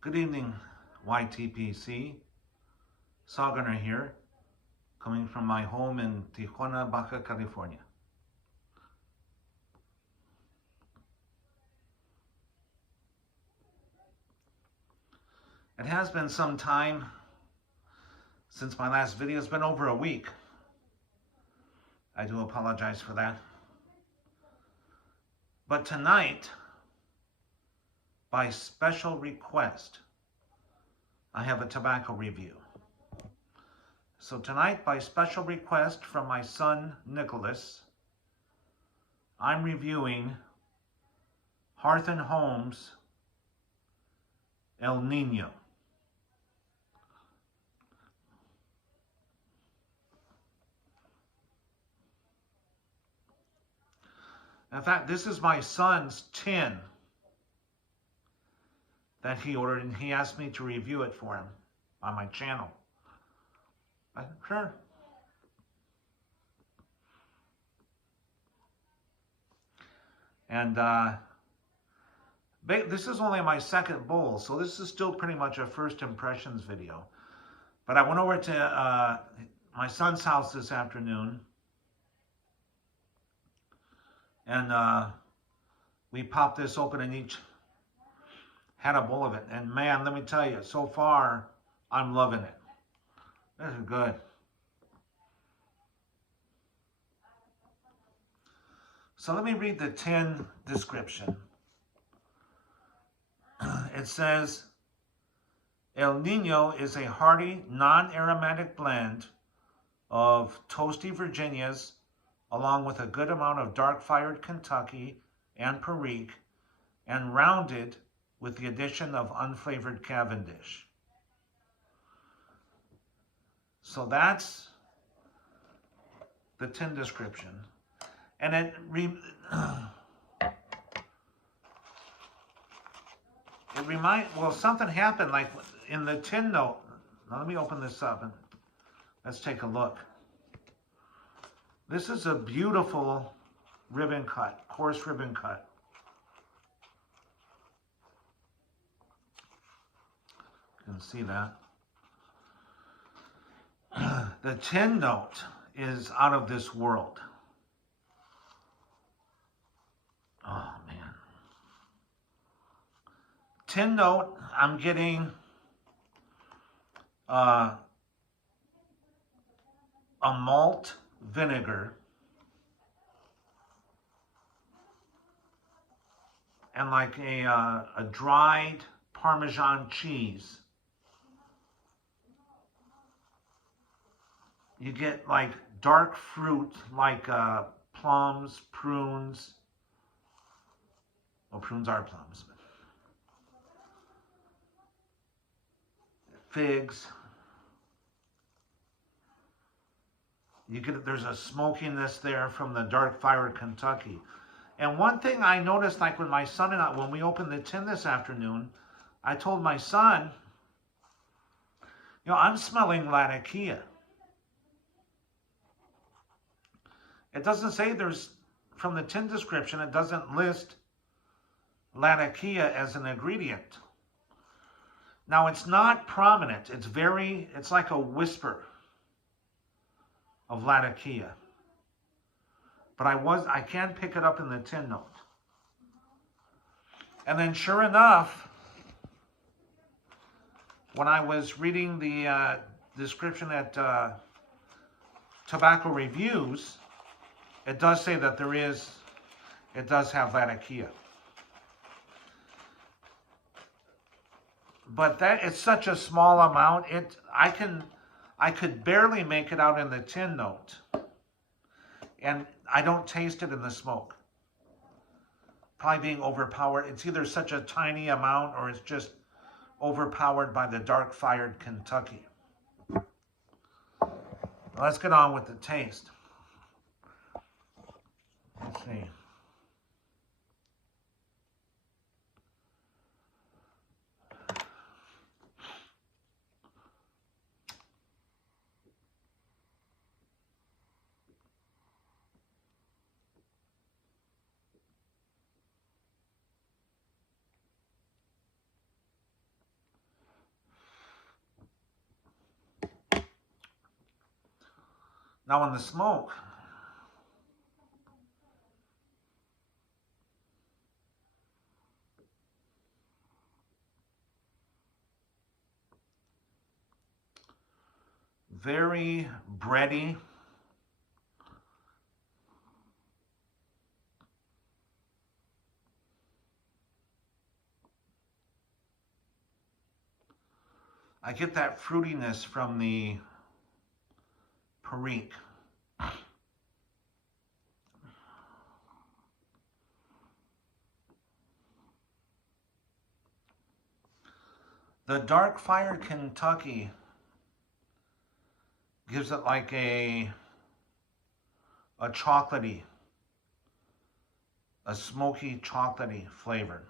Good evening, YTPC. Sawgunner here, coming from my home in Tijuana, Baja California. It has been some time since my last video. It's been over a week. I do apologize for that. But tonight, by special request, I have a tobacco review. So tonight, by special request from my son, Nicholas, I'm reviewing Hearth Home's El Niño. In fact, this is my son's tin that he ordered, and he asked me to review it for him on my channel. I said, sure. And this is only my second bowl, so this is still pretty much a first impressions video. But I went over to my son's house this afternoon, and we popped this open and each had a bowl of it. And man, let me tell you, so far, I'm loving it. This is good. So let me read the tin description. It says, El Niño is a hearty, non-aromatic blend of toasty Virginias, along with a good amount of dark-fired Kentucky and Perique, and rounded with the addition of unflavored Cavendish. So that's the tin description. And it well, something happened like in the tin note. Now let me open this up and let's take a look. This is a beautiful ribbon cut, coarse ribbon cut. You can see that. The tin note is out of this world. Oh, man. Tin note, I'm getting a malt vinegar and like a dried Parmesan cheese. You get like dark fruit like plums, prunes. Well, prunes are plums. Figs. You get, there's a smokiness there from the dark fired Kentucky. And one thing I noticed, like when my son and I, when we opened the tin this afternoon, I told my son, you know, I'm smelling Latakia. It doesn't say there's, from the tin description, it doesn't list Latakia as an ingredient. Now, it's not prominent. It's like a whisper of Latakia. But I can pick it up in the tin note. And then sure enough, when I was reading the description at Tobacco Reviews, it does say that it does have Latakia. But that it's such a small amount. I could barely make it out in the tin note, and I don't taste it in the smoke. Probably being overpowered. It's either such a tiny amount or it's just overpowered by the dark-fired Kentucky. Let's get on with the taste. Let's see. Now in the smoke, very bready. I get that fruitiness from the Perique. The Dark Fire Kentucky gives it like a chocolatey, a smoky chocolatey flavor.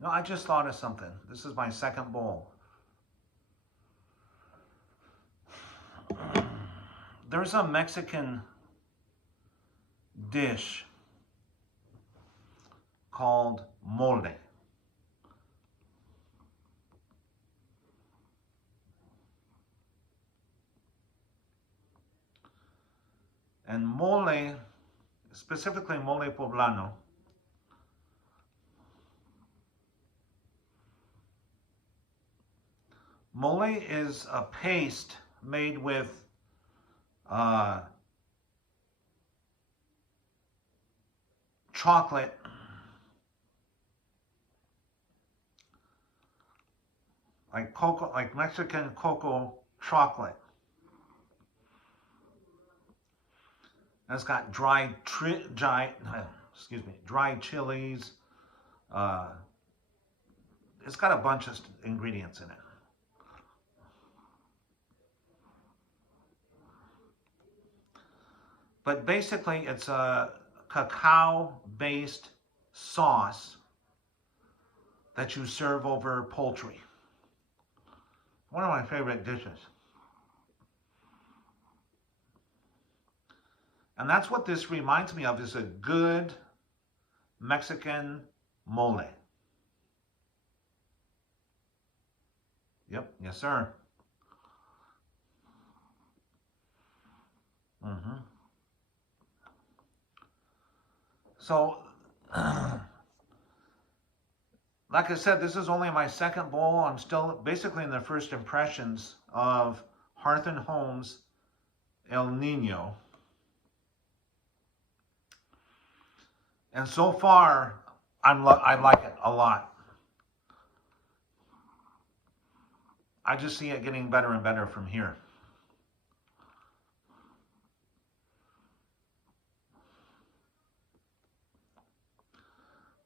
No, I just thought of something. This is my second bowl. There's a Mexican dish called mole. And mole, specifically mole poblano, mole is a paste made with chocolate, like cocoa, like Mexican cocoa chocolate. And it's got dried chilies. It's got a bunch of ingredients in it. But basically, it's a cacao-based sauce that you serve over poultry. One of my favorite dishes. And that's what this reminds me of, is a good Mexican mole. Yep, yes sir. So, like I said, this is only my second bowl. I'm still basically in the first impressions of Hearth Home's El Niño. And so far, I like it a lot. I just see it getting better and better from here.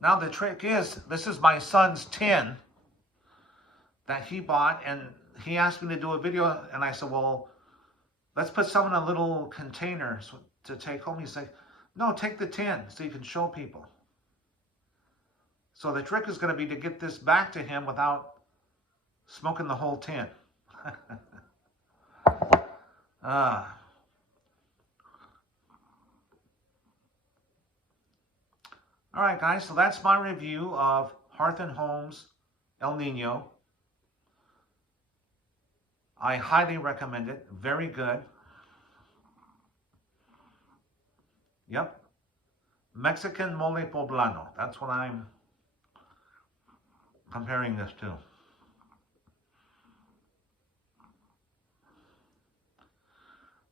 Now the trick is, this is my son's tin that he bought, and he asked me to do a video, and I said, well, let's put some in a little container to take home. He's like, no, take the tin so you can show people. So the trick is going to be to get this back to him without smoking the whole tin. All right, guys, so that's my review of Hearth Home's El Niño. I highly recommend it. Very good. Yep. Mexican mole poblano. That's what I'm comparing this to.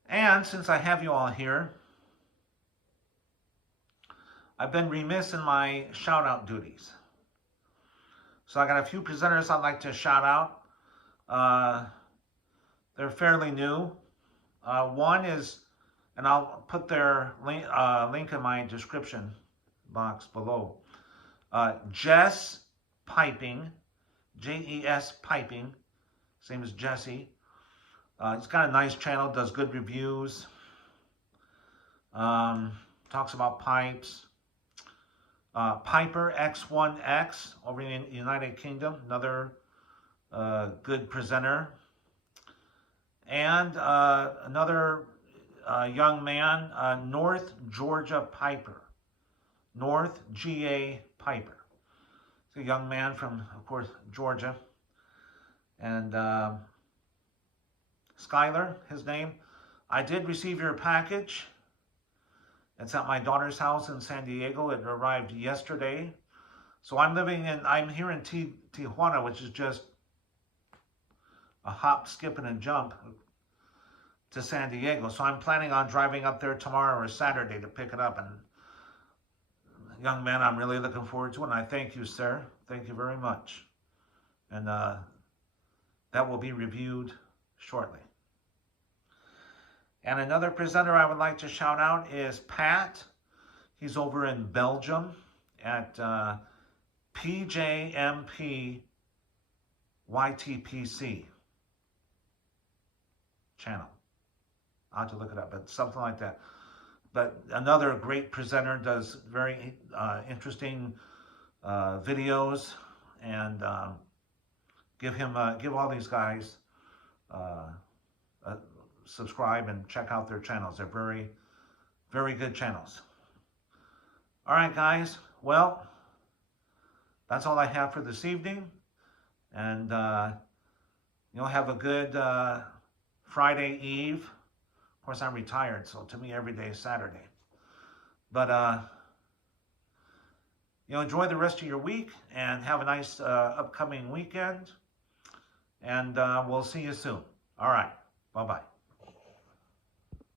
And since I have you all here, I've been remiss in my shout-out duties. So I got a few presenters I'd like to shout out. They're fairly new. One is, and I'll put their link in my description box below. Jess Piping, Jes Piping, same as Jesse. He's got a nice channel, does good reviews, talks about pipes. Piper X1X over in the United Kingdom, another good presenter. And another young man, North Georgia Piper. North G.A. Piper. It's a young man from, of course, Georgia. And Skylar, his name. I did receive your package. It's at my daughter's house in San Diego. It arrived yesterday. So I'm here in Tijuana, which is just a hop, skip, and a jump to San Diego. So I'm planning on driving up there tomorrow or Saturday to pick it up. And young man, I'm really looking forward to it. And I thank you, sir. Thank you very much. And that will be reviewed shortly. And another presenter I would like to shout out is Pat. He's over in Belgium at PJMP YTPC channel. I'll have to look it up, but something like that. But another great presenter, does very interesting videos, and give all these guys subscribe and check out their channels. They're very, very good channels. All right, guys. Well, that's all I have for this evening, and you'll have a good Friday Eve. Of course, I'm retired, so to me every day is Saturday. But enjoy the rest of your week and have a nice upcoming weekend. And we'll see you soon. All right. Bye-bye.